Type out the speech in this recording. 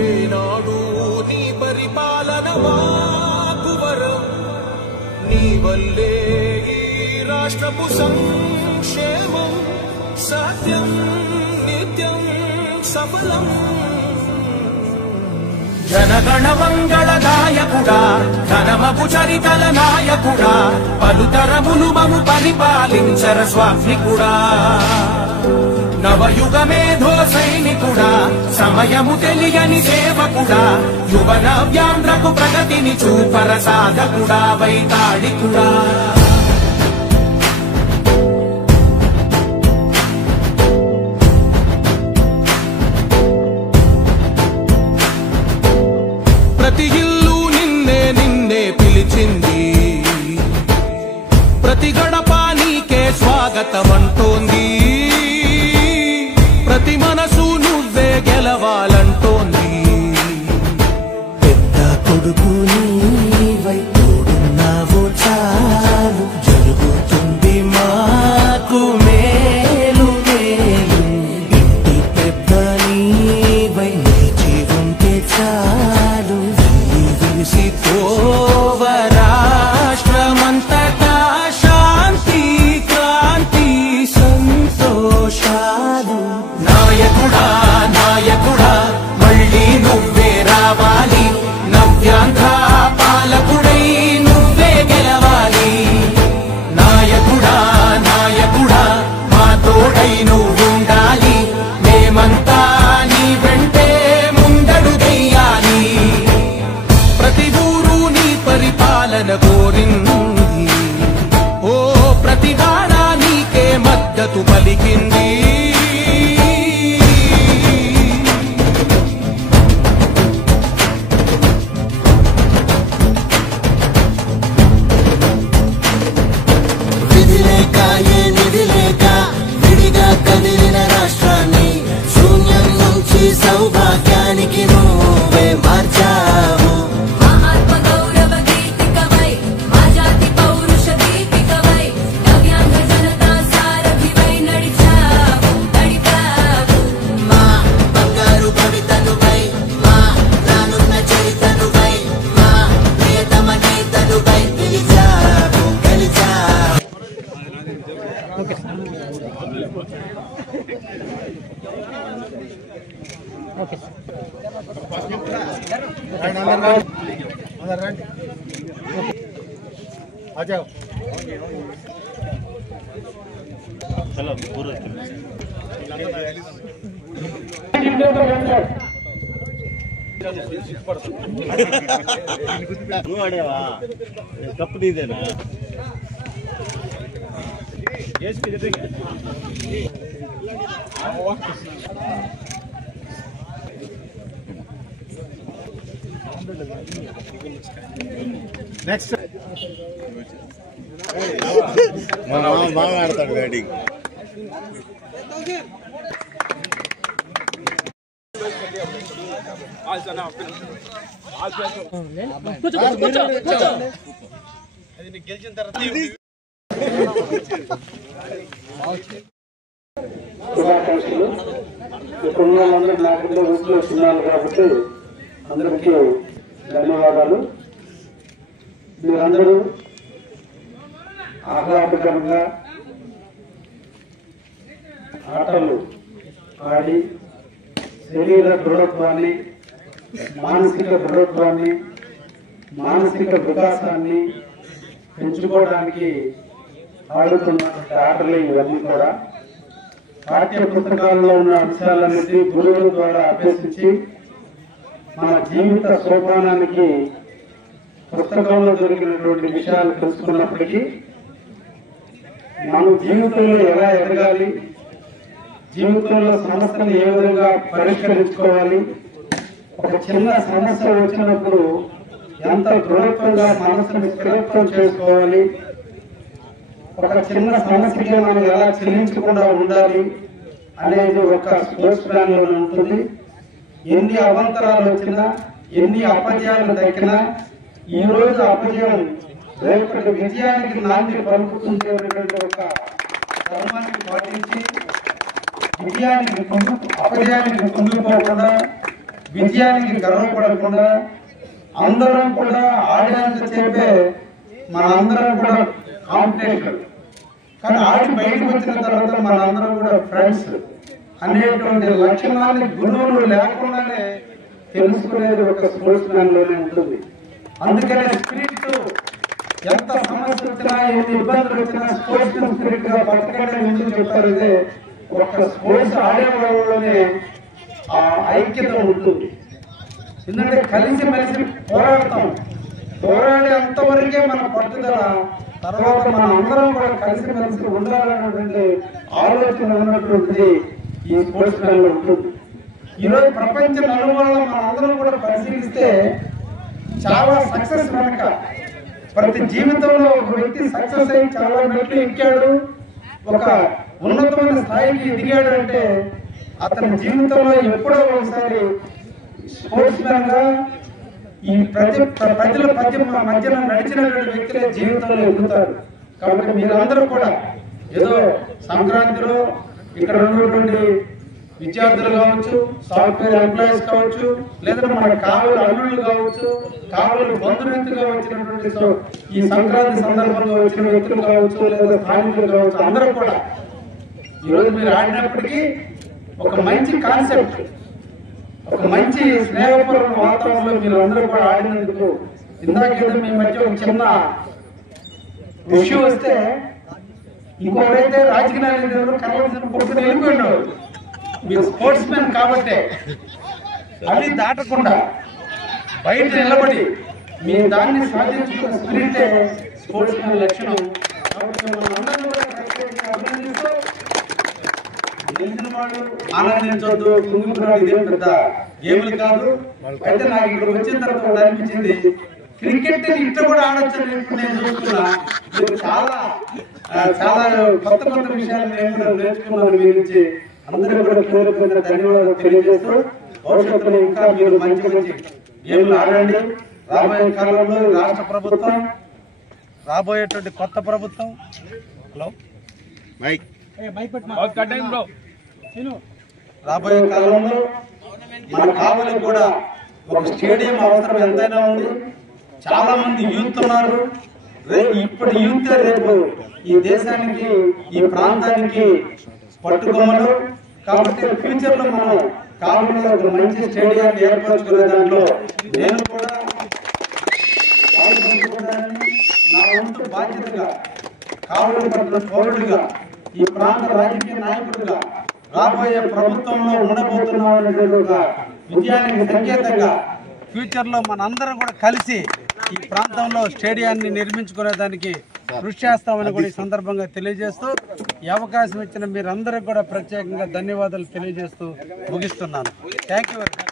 ఏనాడు నీ పరిపాలన మాకు వరం, నీ వల్లే ఈ రాష్ట్రపు సంక్షేమం సత్యం నిత్యం సఫలం. జనగణ మంగళ నాయకుడా, ఘనమపు చరితల నాయకుడా, పలుతరములు మము పరిపాలించర స్వామికుడా. నవయుగ మేధో సైనికుడా, సమయము తెలియని సేవకుడా, యువన వ్యాంధ్రకు ప్రగతిని చూపర సాధకుడా, వైతాళికుడా. ప్రతి ఇల్లు నిన్నే నిన్నే పిలిచింది, ప్రతి గడప నీకే స్వాగతమంటోంది, ప్రతి మనసు నువ్వే గెలవాలంటోంది. పెద్ద కొడుకు నీవై తోడున్నావో చాలు, జరుగుతుంది మాకు మేలు మేలు. ఇంటి పెద్ద నీవై నిలిచి ఉంటే చాలు, విలిసి పోవ రాష్ట్రమంతటా శాంతి క్రాంతి సంతోషాలు. నాయకుడా నాయకుడా మళ్ళీ నువ్వే రావాలి, నవ్యాంధ్ర పాలకుడై నువ్వే గెలవాలి. నాయకుడా నాయకుడా మా తోడై నువ్వుండాలి, మేమంతా నీ వెంటే ముందడుగెయ్యాలి. ప్రతి ఊరు నీ పరిపాలన కోరింది, ఓ ప్రతి వాడ నీకే మద్దతు పలికింది. విధి లేక ఏ నిధి లేక విడిగా కదిలిన రాష్ట్రాన్ని శూన్యం నుంచి సౌభాగ్యానికి నువ్వే మార్చావు. ఆత్మ గౌరవ గీతికవై, మా జాతి పౌరుష దీపికవై, నవ్యాంధ్ర జనతా సారథివై నడిచావు నడిపావు. మా బంగారు భవితనువై, మా రానున్న చరితనువై, మా ప్రియతమ నేతనువై గెలిచావు గెలిచావు. నువ్వు ఆడేవా తప్పు నీదేనా? నెక్స్ట్ బాగా ఆడతాడు బ్యాటింగ్. శుభాకాంక్షలు. ఇప్పుడున్న వాళ్ళందరూ నాకులో ఊపిలో చిన్నాను కాబట్టి అందరికీ ధన్యవాదాలు. మీరందరూ ఆహ్లాదకరంగా ఆటలు ఆడి శరీర దృఢత్వాన్ని, మానసిక దృఢత్వాన్ని, మానసిక వికాసాన్ని పెంచుకోవడానికి ఆడుతున్న ఆటలు ఇవన్నీ కూడా పాఠ్య పుస్తకాల్లో ఉన్న అంశాలన్నింటినీ గురువుల ద్వారా అభ్యసించి మన జీవిత సోపానానికి పుస్తకంలో జరిగినటువంటి విషయాలు తెలుసుకున్నప్పటికీ మనం జీవితంలో ఎలా ఎదగాలి, జీవితంలో సమస్యను ఏ విధంగా పరిష్కరించుకోవాలి, ఒక చిన్న సమస్య వచ్చినప్పుడు ఎంత దృఢత్వంగా సమస్యను స్థిరత్వం చేసుకోవాలి, ఒక చిన్న సమస్యకి మనం ఎలా చెల్లించకుండా ఉండాలి అనేది ఒక స్పోర్ట్స్ ప్లాన్ లో ఉంటుంది. ఎన్ని అవంతరాలు వచ్చినా, ఎన్ని అపజయాలు దక్కినా, ఈ రోజు అపజయం రేపటి విజయానికి నాంది పలుకుతుంది అనేటువంటి ఒక ధర్మాన్ని పాటించి విజయానికి అపజయానికి కుంగిపోకుండా విజయానికి గర్వపడకుండా అందరం కూడా ఆడినంత చెప్పే మన అందరం కూడా కాంపిటీషన్, కానీ ఆడి బయటకు వచ్చిన తర్వాత మన అందరం కూడా ఫ్రెండ్స్ అనేటువంటి లక్షణాన్ని గురువులు లేకుండానే తెలుసుకునేది ఒక స్పోర్ట్స్ మ్యాన్ లోనే ఉంటుంది. అందుకనే స్పిరిట్ ఎంత సమస్య వచ్చినా ఎన్ని ఇబ్బందులు వచ్చినా స్పోర్ట్స్ స్పిరిట్ గా బతకడం ఎందుకు చెప్తారు అంటే ఒక స్పోర్ట్స్ ఆడే వాళ్ళలోనే ఆ ఐక్యత ఉంటుంది. ఎందుకంటే కలిసి మెలిసి పోరాడతాం, పోరాడే అంతవరకే మన పట్టుదల, తర్వాత మన అందరం కూడా కలిసి మెలిసి ఉండాలన్నటువంటి ఆలోచన ఉన్నటువంటిది ఈ స్పోర్ట్స్ మ్యాన్ లో ఉంటుంది. ఈరోజు ప్రపంచ నలుమూలలో మన అందరం కూడా పరిశీలిస్తే చాలా సక్సెస్ వెనక ప్రతి జీవితంలో ఒక వ్యక్తి సక్సెస్ అయ్యి చాలా మెట్లు ఎక్కాడు, ఒక ఉన్నతమైన స్థాయికి ఎదిగాడు అంటే అతని జీవితంలో ఎప్పుడో ఒకసారి స్పోర్ట్స్ మ్యాన్ గా ఈ ప్రజల మధ్యన నడిచినటువంటి వ్యక్తులే జీవితంలో ఎదుగుతారు. కాబట్టి మీరందరూ కూడా ఏదో సంక్రాంతిలో ఇక్కడ ఉన్నటువంటి విద్యార్థులు కావచ్చు, సాఫ్ట్వేర్ ఎంప్లాయీస్ కావచ్చు, లేదా మన కావలి అల్లుళ్ళు కావచ్చు, కావలి బంధుమిత్రులుగా వచ్చినటువంటి ఈ సంక్రాంతి సందర్భంగా వచ్చిన వ్యక్తులు కావచ్చు, లేదా స్థానికులు కావచ్చు, అందరూ కూడా ఈరోజు మీరు ఆడినప్పటికీ ఒక మంచి కాన్సెప్ట్, ఒక మంచి స్నేహపూర్వక వాతావరణంలో మీరు అందరూ కూడా ఆడినందుకు ఇందాకేదో మీ మధ్య ఒక చిన్న ఇష్యూ వస్తే ఇంకొకరైతే రాజకీయాలు కలవలసిన పొట్టుకు వెళ్ళిపోయినాడు. మీరు స్పోర్ట్స్ మ్యాన్ కాబట్టి అవి దాటకుండా బయట నిలబడి మీ దాన్ని సాధించుకున్న స్పిరిటే స్పోర్ట్స్ మ్యాన్ లక్షణం. కాబట్టి మనందరం కూడా ప్రత్యేకంగా అభినందిస్తూ గెలిచిన వాళ్ళు ఆనందించొద్దు, కుంగుతున్నాడు, ఇదేం పెద్ద గేములు కాదు. అయితే నాకు ఇక్కడ వచ్చిన తర్వాత అనిపించింది క్రికెట్ ఇట్లా కూడా ఆడొచ్చు నేను చూస్తున్నా. చాలా చాలా కొత్త కొత్త విషయాలు నేను కూడా నేర్చుకున్నాను మీ నుంచి. అందరూ కూడా పేరుపైన ధన్యవాదాలు తెలియజేస్తూ భవిష్యత్తులో ఇంకా మీరు మంచి మంచి గేమ్లు ఆడండి. రాబోయే కాలంలో రాష్ట్ర ప్రభుత్వం, రాబోయేటువంటి కొత్త ప్రభుత్వం రాబోయే కాలంలో మన కావలి కూడా ఒక స్టేడియం అవసరం ఎంతైనా ఉంది. చాలా మంది యూత్ ఉన్నారు. ఇప్పటి యూత్ రేపు ఈ దేశానికి, ఈ ప్రాంతానికి పట్టుకొమ్మలు. కాబట్టి ఫ్యూచర్ లో మనం కావలిలో ఒక మంచి స్టేడియాన్ని ఏర్పరచుకునే దాంట్లో నేను కూడా నా వంతు బాధ్యతగా, కావలి పట్ల పౌరుడిగా, ఈ ప్రాంత రాజకీయ నాయకుడిగా రాబోయే ప్రభుత్వంలో ఉండబోతున్నాం అనేటువంటి ఒక విజయానికి సంకేతంగా ఫ్యూచర్ లో మనందరం కూడా కలిసి ఈ ప్రాంతంలో స్టేడియాన్ని నిర్మించుకునే దానికి కృషి చేస్తామని కూడా ఈ సందర్భంగా తెలియజేస్తూ ఈ అవకాశం ఇచ్చిన మీరందరికీ కూడా ప్రత్యేకంగా ధన్యవాదాలు తెలియజేస్తూ ముగిస్తున్నాను. Thank you very much.